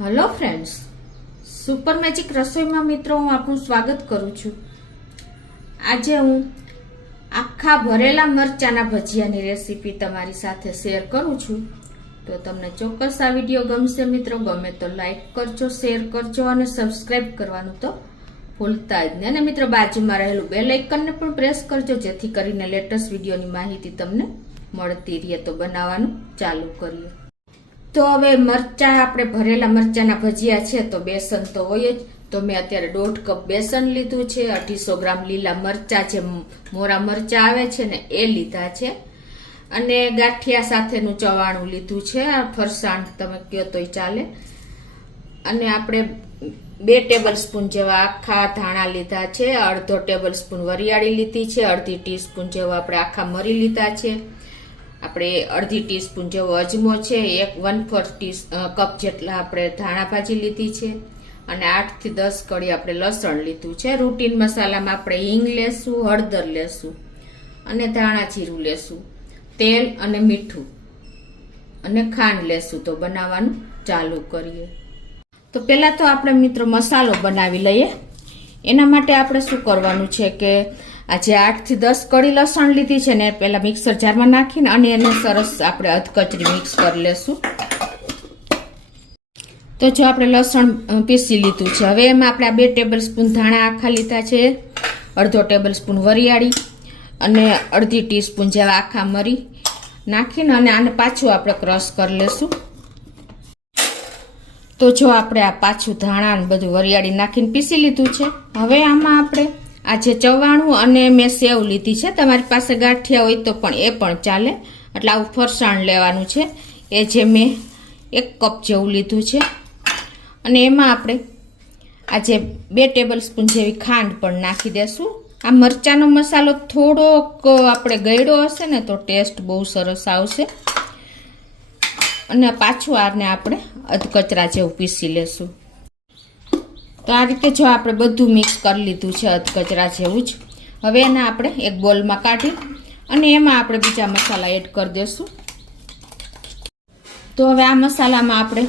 Hello friends, super magic રસોઈમાં મિત્રો હું આપનું સ્વાગત કરું છું। આજે હું આખા ભરેલા મરચાના ભજીયાની રેસીપી તમારી સાથે શેર કરું છું। તો તમને ચોક્કસ આ વિડીયો ગમશે મિત્રો। ગમે તો લાઈક કરજો, શેર કરજો અને સબસ્ક્રાઇબ કરવાનું તો ભૂલતા જ નહીં। અને મિત્રો બાજુમાં રહેલું બેલ આઇકનને પણ પ્રેસ કરજો, જેથી કરીને લેટેસ્ટ વિડીયોની માહિતી તમને મળતી રહે। તો બનાવવાનું ચાલુ કરીએ। તો હવે મરચા આપણે ભરેલા મરચાના ભજીયા છે તો બેસન તો હોય જ। તો મેં અત્યારે 1.5 કપ બેસન લીધું છે, 250 ગ્રામ લીલા મરચા જે મોરા મરચા આવે છે ને એ લીધા છે, અને ગાંઠિયા સાથેનું ચવાણું લીધું છે, આ ફરસાણ તમે કહો તોય ચાલે। અને આપણે 2 ટેબલ સ્પૂન જેવા આખા ધાણા લીધા છે, અડધો ટેબલ સ્પૂન વરિયાળી લીધી છે, અડધી ટીસ્પૂન જેવો આપણે આખા મરી લીધા છે, આપણે અડધી ટીસ્પૂન જેવો અજમો છે, 1/4 કપ જેટલા આપણે ધાણા ભાજી લીધી છે, અને 8 થી 10 કળી આપણે લસણ લીધું છે। રૂટીન મસાલામાં આપણે હિંગ લેશું, હળદર લેશું અને ધાણા જીરું લેશું, તેલ અને મીઠું અને ખાંડ લેશું। તો બનાવવાનું ચાલુ કરીએ। તો પહેલા તો આપણે મિત્રો મસાલો બનાવી લઈએ। એના માટે આપણે શું કરવાનું છે કે આજે 8 થી 10 કળી લસણ લીધી છે ને પહેલા મિક્સર જારમાં નાખીને અને એને સરસ આપણે અધકચરી મિક્સ કરી લેશું। તો જો આપણે લસણ પીસી લીધું છે, હવે એમાં આપણે 2 ટેબલ સ્પૂન ધાણા આખા લીધા છે, અડધો ટેબલ સ્પૂન વરિયાળી અને અડધી ટીસ્પૂન જેવા આખા મરી નાખીને અને આને પાછું આપણે ક્રશ કરી લેશું। તો જો આપણે આ પાછું ધાણા અને બધું વરિયાળી નાખીને પીસી લીધું છે। હવે આમાં આપણે આ જે ચવાણું અને મેં સેવ લીધી છે, તમારી પાસે ગાંઠિયા હોય તો પણ એ પણ ચાલે, એટલે આવું ફરસાણ લેવાનું છે। એ જે મેં 1 કપ જેવું લીધું છે, અને એમાં આપણે આ જે 2 ટેબલ સ્પૂન જેવી ખાંડ પણ નાખી દેશું। આ મરચાનો મસાલો થોડોક આપણે ગળ્યો હશે ને તો ટેસ્ટ બહુ સરસ આવશે, અને પાછું આને આપણે અધકચરા જેવું પીસી લેશું। તો આ રીતે જો આપણે બધું મિક્સ કરી લીધું છે અધકચરા જેવું જ। હવે એને આપણે એક બોલમાં કાઢી અને એમાં આપણે બીજા મસાલા એડ કરી દઈશું। તો હવે આ મસાલામાં આપણે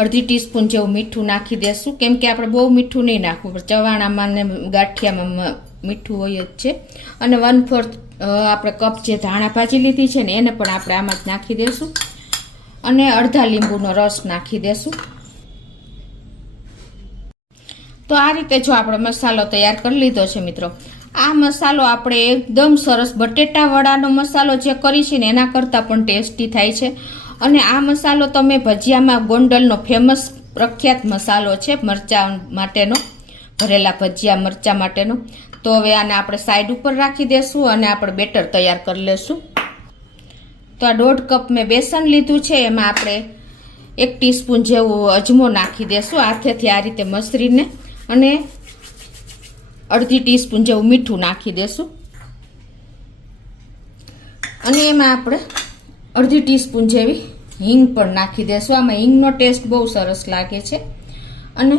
અડધી ટીસ્પૂન જેવું મીઠું નાખી દઈશું, કેમ કે આપણે બહુ મીઠું નહીં નાખવું, પણ ચવાણામાં ને ગાંઠિયામાં મીઠું હોય જ છે। અને 1/4 આપણે કપ જે ધાણા ભાજી લીધી છે ને એને પણ આપણે આમાં જ નાખી દઈશું, અને અડધા લીંબુનો રસ નાખી દઈશું। તો આ રીતે જો આપણે મસાલો તૈયાર કરી લીધો છે મિત્રો। આ મસાલો આપણે એકદમ સરસ બટેટા વડાનો મસાલો જે કરી છે ને એના કરતાં પણ ટેસ્ટી થાય છે, અને આ મસાલો તમે ભજીયામાં ગોંડલનો ફેમસ પ્રખ્યાત મસાલો છે મરચા માટેનો, ભરેલા ભજીયા મરચા માટેનો। તો હવે આને આપણે સાઈડ ઉપર રાખી દેશું અને આપણે બેટર તૈયાર કરી લેશું। તો આ 1.5 કપ મેં બેસન લીધું છે, એમાં આપણે 1 ટીસ્પૂન જેવું અજમો નાખી દેશું હાથેથી આ રીતે મસરીને, અને અડધી ટીસ્પૂન જેવું મીઠું નાખી દેશું, અને એમાં આપણે અડધી ટીસ્પૂન જેવી હિંગ પણ નાખી દેશું। આમાં હિંગનો ટેસ્ટ બહુ સરસ લાગે છે, અને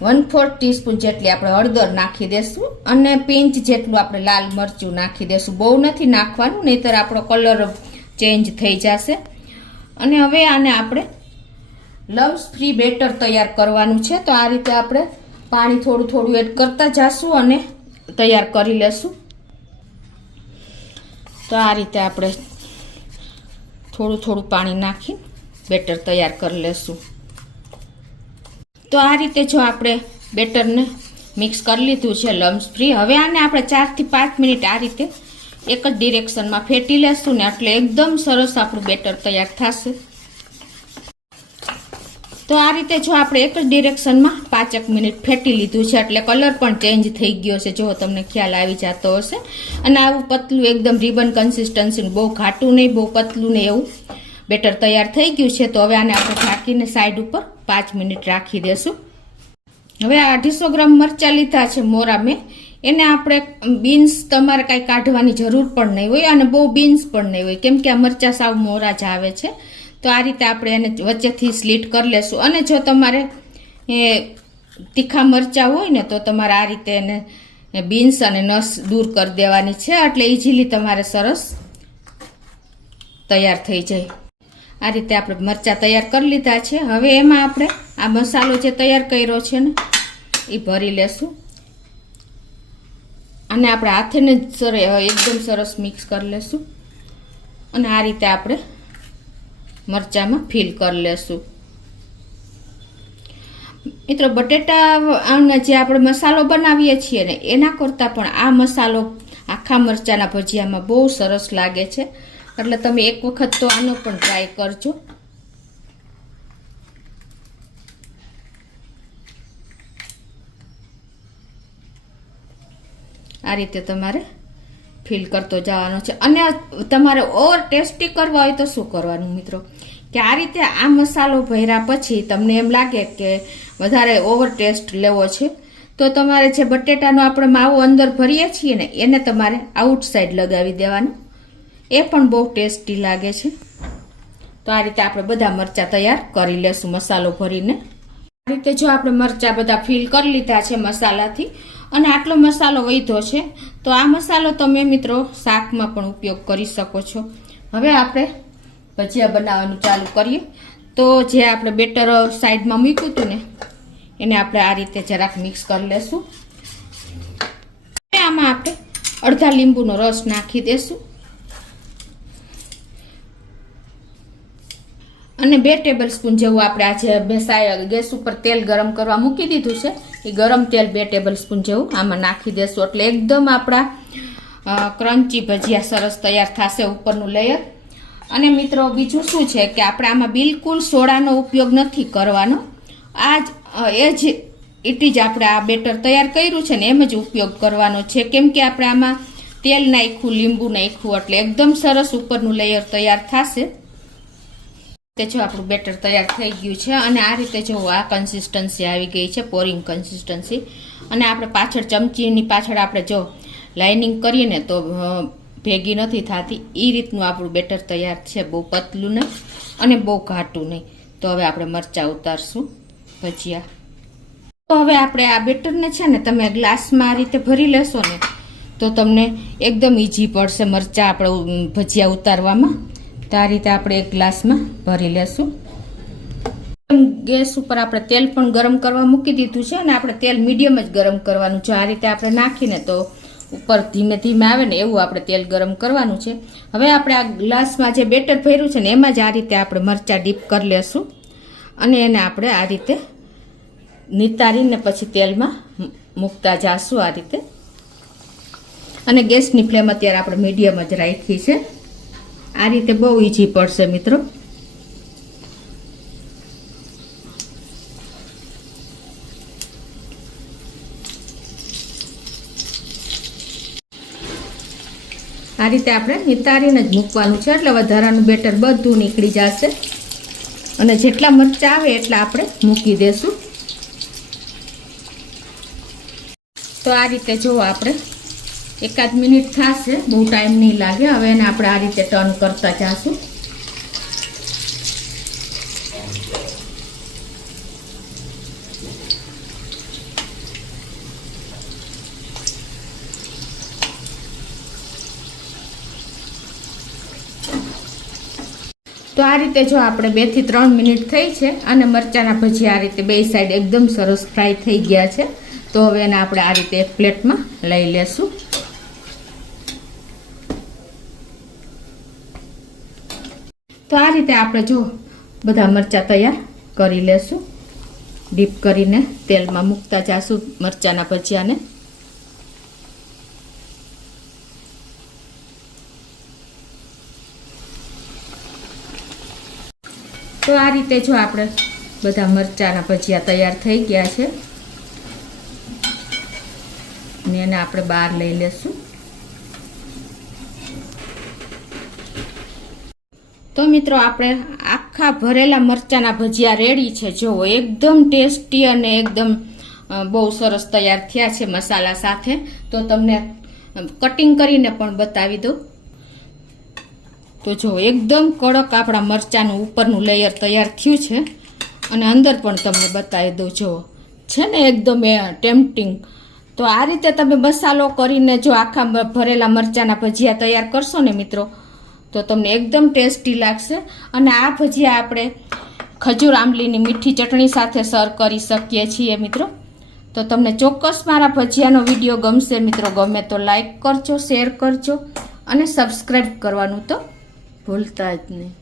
1/4 ટીસ્પૂન જેટલી આપણે હળદર નાખી દેશું, અને પિંચ જેટલું આપણે લાલ મરચું નાખી દેશું। બહુ નથી નાખવાનું, નહીંતર આપણો કલર ચેન્જ થઈ જશે। અને હવે આને આપણે લમ્સ ફ્રી બેટર તૈયાર કરવાનું છે। તો આ રીતે આપણે પાણી થોડું થોડું એડ કરતા જઈશું અને તૈયાર કરી લેશું। તો આ રીતે આપણે થોડું થોડું પાણી નાખી બેટર તૈયાર કરી લેશું। તો આ રીતે જો આપણે બેટરને મિક્સ કરી લીધું છે લમ્સ ફ્રી। હવે આને આપણે 4 થી 5 મિનિટ આ રીતે એક જ ડિરેક્શનમાં ફેટી લેશું ને એટલે એકદમ સરસ આપણું બેટર તૈયાર થશે। તો આ રીતે જો આપણે એક જ ડિરેક્શનમાં 5 મિનિટ ફેટી લીધું છે, એટલે કલર પણ ચેન્જ થઈ ગયો છે, જો તમને ખ્યાલ આવી જતો હશે। અને આવું પતલું એકદમ રિબન કન્સિસ્ટન્સી, બહુ ઘાટું નહીં બહુ પતલું નહીં, એવું બેટર તૈયાર થઈ ગયું છે। તો હવે આને આપણે ઢાંકીને સાઈડ ઉપર 5 મિનિટ રાખી દેશું। હવે આ 250 ગ્રામ મરચાં લીધા છે મોરા મેં, એને આપણે બીન્સ તમારે કાંઈ કાઢવાની જરૂર પણ નહીં હોય, અને બહુ બીન્સ પણ નહીં હોય, કેમ કે આ મરચાં સાવ મોરા જ આવે છે। તો આ રીતે આપણે એને વચ્ચેથી સ્લીટ કરી લેશું, અને જો તમારે તીખા મરચાં હોય ને તો તમારે આ રીતે એને બીન્સ અને નસ દૂર કરી દેવાની છે, એટલે ઇઝીલી તમારે સરસ તૈયાર થઈ જાય। આ રીતે આપણે મરચાં તૈયાર કરી લીધા છે। હવે એમાં આપણે આ મસાલો જે તૈયાર કર્યો છે ને એ ભરી લેશું અને આપણે હાથેને એકદમ સરસ મિક્સ કરી લેશું અને આ રીતે આપણે મરચામાં ફિલ કરી લેશું. મિત્રો બટેટા જે આપણે મસાલો બનાવીએ છીએ ને એના કરતાં પણ આ મસાલો આખા મરચાના ભજીયામાં બહુ સરસ લાગે છે, એટલે તમે એક વખત તો આનો પણ ટ્રાય કરજો. આ રીતે તમારે ફિલ કરતો જવાનો છે. અને તમારે ઓવર ટેસ્ટી કરવા હોય તો શું કરવાનું મિત્રો, કે આ રીતે આ મસાલો ભર્યા પછી તમને એમ લાગે કે વધારે ઓવર ટેસ્ટ લેવો છે તો તમારે જે બટેટાનો આપણે માવો અંદર ભરીએ છીએ ને એને તમારે આઉટસાઇડ લગાવી દેવાનું, એ પણ બહુ ટેસ્ટી લાગે છે. તો આ રીતે આપણે બધા મરચાં તૈયાર કરી લેશું મસાલો ભરીને. આ રીતે જો આપણે મરચાં બધા ફિલ કરી લીધા છે મસાલાથી અને આટલો મસાલો વધ્યો છે તો આ મસાલો તમે મિત્રો શાકમાં પણ ઉપયોગ કરી શકો છો. હવે આપણે ભજીયા બનાવવાનું ચાલુ કરીએ. તો જે આપણે બેટર સાઈડમાં મૂક્યું હતું ને એને આપણે આ રીતે જરાક મિક્સ કરી લેશું. આમાં આપણે અડધા લીંબુનો રસ નાખી દેશું અને 2 ટેબલ સ્પૂન જેવું આપણે આજે ગેસ ઉપર તેલ ગરમ કરવા મૂકી દીધું છે એ ગરમ તેલ 2 ટેબલ સ્પૂન જેવું આમાં નાખી દેશું, એટલે એકદમ આપણા ક્રન્ચી ભજીયા સરસ તૈયાર થશે ઉપરનું લેયર. અને મિત્રો બીજું શું છે કે આપણે આમાં બિલકુલ સોડાનો ઉપયોગ નથી કરવાનો, ઇટ જ આપણે આ બેટર તૈયાર કર્યું છે ને એમ જ ઉપયોગ કરવાનો છે, કેમ કે આપણે આમાં તેલ નાખ્યું, લીંબુ નાખ્યું, એટલે એકદમ સરસ ઉપરનું લેયર તૈયાર થશે. તે જો આપણું બેટર તૈયાર થઈ ગયું છે અને આ રીતે જો આ કન્સિસ્ટન્સી આવી ગઈ છે, પોરિંગ કન્સિસ્ટન્સી. અને આપણે પાછળ ચમચીની પાછળ આપણે જો લાઇનિંગ કરીએ ને તો ભેગી નથી થતી, એ રીતનું આપણું બેટર તૈયાર છે, બહુ પતલું નહીં અને બહુ ઘાટું નહીં. તો હવે આપણે મરચાં ઉતારશું ભજીયા. તો હવે આપણે આ બેટરને છે ને તમે ગ્લાસમાં આ રીતે ભરી લેશો ને તો તમને એકદમ ઈઝી પડશે મરચાં આપણે ભજીયા ઉતારવામાં. તો આ રીતે આપણે એક ગ્લાસમાં ભરી લેશું. ગેસ ઉપર આપણે તેલ પણ ગરમ કરવા મૂકી દીધું છે અને આપણે તેલ મીડિયમ જ ગરમ કરવાનું છે. આ રીતે આપણે નાખીને તો ઉપર ધીમે ધીમે આવે ને એવું આપણે તેલ ગરમ કરવાનું છે. હવે આપણે આ ગ્લાસમાં જે બેટર ભર્યું છે ને એમાં જ આ રીતે આપણે મરચાં ડીપ કરી લેશું અને એને આપણે આ રીતે નિતારીને પછી તેલમાં મૂકતા જાશું આ રીતે. અને ગેસની ફ્લેમ અત્યારે આપણે મીડિયમ જ રાખી છે. આ રીતે બહુ ઈઝી પડશે મિત્રો. આ રીતે આપણે નિતારીને જ મૂકવાનું છે, એટલે વધારાનું બેટર બધું નીકળી જશે અને જેટલા મરચાં આવે એટલા આપણે મૂકી દેશું. તો આ રીતે જો આપણે 1 મિનિટ થશે, બહુ ટાઈમ નહીં લાગે. હવે એને આપણે આ રીતે ટર્ન કરતા જઈશું. તો આ રીતે જો આપણે 2 થી 3 મિનિટ થઈ છે અને મરચાંના ભજીયા આ રીતે બે સાઈડ એકદમ સરસ ફ્રાય થઈ ગયા છે. તો હવે એને આપણે આ રીતે એક પ્લેટમાં લઈ લેશું. તો આ રીતે આપણે જો બધા મરચાં તૈયાર કરી લેશું, ડીપ કરીને તેલમાં મૂકતા જાશું મરચાંના ભજીયાને. તો આ રીતે જો આપણે બધા મરચાંના ભજીયા તૈયાર થઈ ગયા છે અને એને આપણે બહાર લઈ લેશું. તો મિત્રો આપણે આખા ભરેલા મરચાંના ભજીયા રેડી છે. જો એકદમ ટેસ્ટી અને એકદમ બહુ સરસ તૈયાર થયા છે મસાલા સાથે. તો તમને કટિંગ કરીને પણ બતાવી દઉં. તો જો એકદમ કડક આપણા મરચાંનું ઉપરનું લેયર તૈયાર થયું છે અને અંદર પણ તમને બતાવી દઉં. જો છે ને એકદમ ટેમ્પટિંગ. તો આ રીતે તમે મસાલો કરીને જો આખા ભરેલા મરચાંના ભજીયા તૈયાર કરશો ને મિત્રો તો તમને એકદમ ટેસ્ટી લાગશે. અને આ ભજીયા આપણે ખજૂર આંબલીની મીઠી ચટણી સાથે સર્વ કરી શકીએ છીએ મિત્રો. તો તમને ચોક્કસ મારા ભજીયાનો વિડીયો ગમશે મિત્રો. ગમે તો લાઈક કરજો, શેર કરજો અને સબસ્ક્રાઈબ કરવાનું તો ભૂલતા જ નહીં.